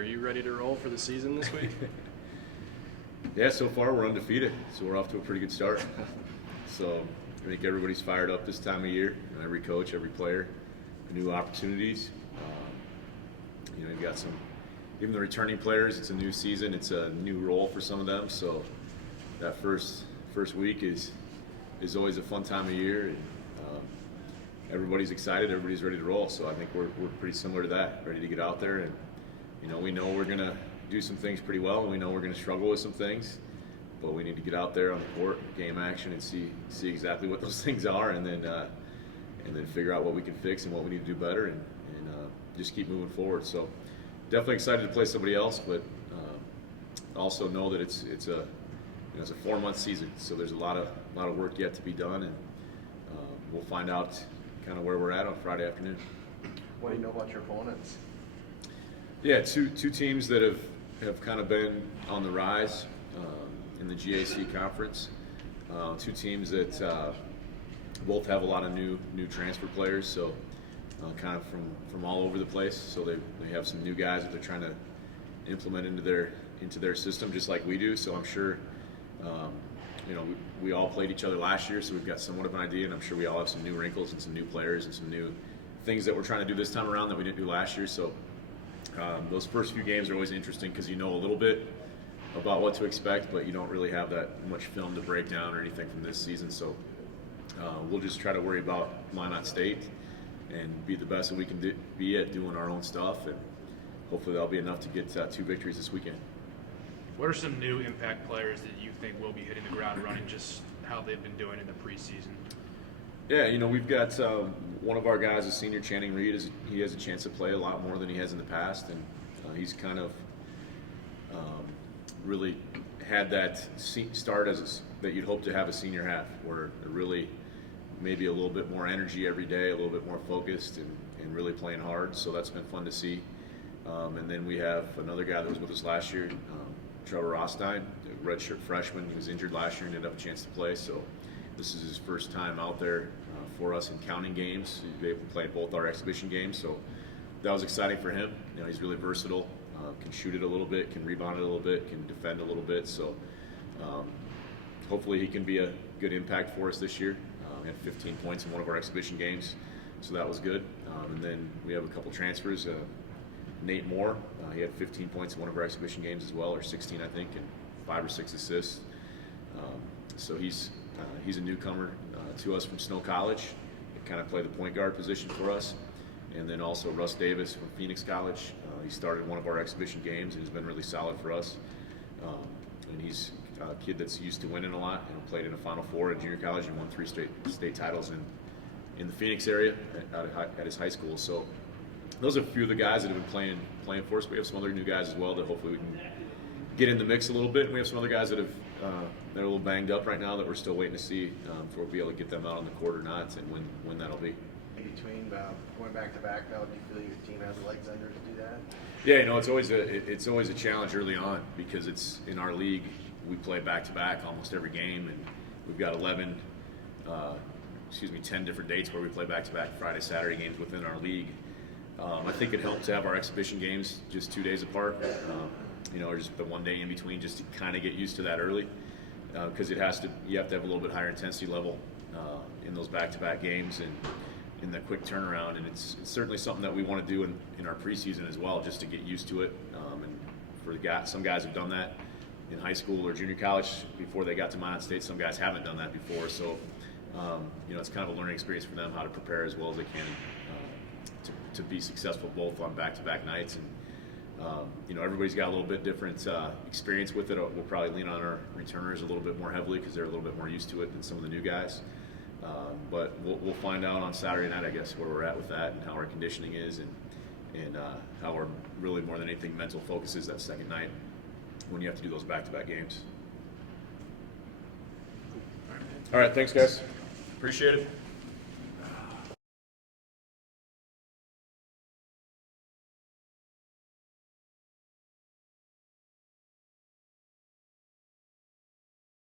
Are you ready to roll for the season this week? Yeah, so far we're undefeated, so we're off to a pretty good start. So I think everybody's fired up this time of year. Every coach, every player, new opportunities. You've got some, even the returning players. It's a new season. It's a new role for some of them. So that first week is always a fun time of year, and everybody's excited. Everybody's ready to roll. So I think we're pretty similar to that, ready to get out there, and we know we're gonna do some things pretty well, and we know we're gonna struggle with some things. But we need to get out there on the court, game action, and see exactly what those things are, and then figure out what we can fix and what we need to do better, and just keep moving forward. So definitely excited to play somebody else, but also know that it's a 4-month season, so there's a lot of work yet to be done, and we'll find out kind of where we're at on Friday afternoon. What do you know about your opponents? Yeah, two teams that have kind of been on the rise in the GAC conference. Two teams that both have a lot of new transfer players, so kind of from all over the place. So they have some new guys that they're trying to implement into their system, just like we do. So I'm sure we all played each other last year, so we've got somewhat of an idea, and I'm sure we all have some new wrinkles and some new players and some new things that we're trying to do this time around that we didn't do last year. So those first few games are always interesting because you know a little bit about what to expect, but you don't really have that much film to break down or anything from this season. So we'll just try to worry about Minot State and be the best that we can be at doing our own stuff, and hopefully that'll be enough to get 2 victories this weekend. What are some new impact players that you think will be hitting the ground running, just how they've been doing in the preseason? Yeah, we've got one of our guys, a senior, Channing Reed. He has a chance to play a lot more than he has in the past, and he's kind of really had that start that you'd hope to have a senior have, where they're really maybe a little bit more energy every day, a little bit more focused, and really playing hard. So that's been fun to see. And then we have another guy that was with us last year, Trevor Rostein, a redshirt freshman. He was injured last year and didn't have a chance to play. So this is his first time out there for us in counting games. He's been able to play both our exhibition games, so that was exciting for him. He's really versatile, can shoot it a little bit, can rebound it a little bit, can defend a little bit. So hopefully he can be a good impact for us this year. He had 15 points in one of our exhibition games, so that was good. And then we have a couple transfers. Nate Moore, he had 15 points in one of our exhibition games as well, or 16 I think, and 5 or 6 assists. So he's a newcomer to us from Snow College. He kind of played the point guard position for us. And then also Russ Davis from Phoenix College. He started one of our exhibition games and has been really solid for us. And he's a kid that's used to winning a lot, and played in a Final Four at junior college and won 3 state titles in the Phoenix area at his high school. So those are a few of the guys that have been playing for us. We have some other new guys as well that hopefully we can get in the mix a little bit. And we have some other guys that are a little banged up right now that we're still waiting to see if we'll be able to get them out on the court or not, and when that'll be. In between going back to back now, do you feel your team has the legs under to do that? Yeah, it's always a challenge early on, because it's in our league. We play back to back almost every game, and we've got 10 different dates where we play back to back Friday, Saturday games within our league. I think it helps to have our exhibition games just 2 days apart, or just the 1 day in between, just to kind of get used to that early, because you have to have a little bit higher intensity level in those back-to-back games and in the quick turnaround. And it's certainly something that we want to do in our preseason as well, just to get used to it. And for some guys have done that in high school or junior college before they got to Minot State. Some guys haven't done that before, so it's kind of a learning experience for them, how to prepare as well as they can to be successful both on back-to-back nights. And everybody's got a little bit different experience with it. We'll probably lean on our returners a little bit more heavily because they're a little bit more used to it than some of the new guys. But we'll find out on Saturday night, I guess, where we're at with that and how our conditioning is, and how our really more than anything mental focus is that second night when you have to do those back-to-back games. All right, thanks, guys. Appreciate it.